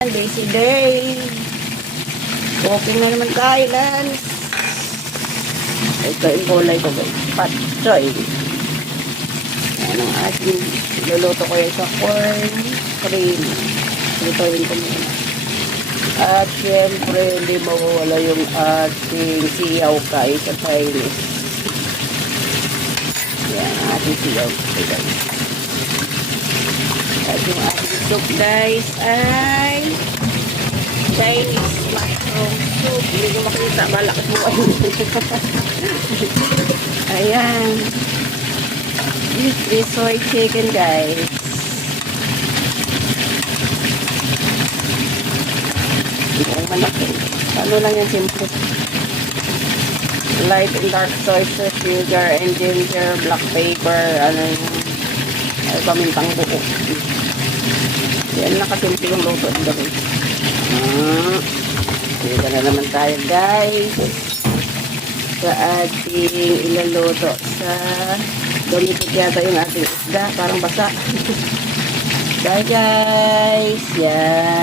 Lazy day. Cooking na naman kailan. Ito yung kulay ko guys. Patsoy. Yan ang ating luluto ko yung sa corn cream. Lutuin ko muna. At syempre hindi mawawala yung ating siyaw kay sa Chinese. Yan ang ating siyaw kay guys. At yung ating soup guys ay Chinese mushroom soup. Hindi ko makita. Malakas mo ay. Ayan. This is soy chicken guys. Hindi ko malaki. Ano lang yan simple. Light and dark soy sauce, sugar and ginger, black pepper, ano yung pamintang buo. Yan nakasimple yung luto nito guys. Dito na naman tayo guys sa ating iluluto sa dumikit yata yung ating isda, parang basa. Bye guys, yan.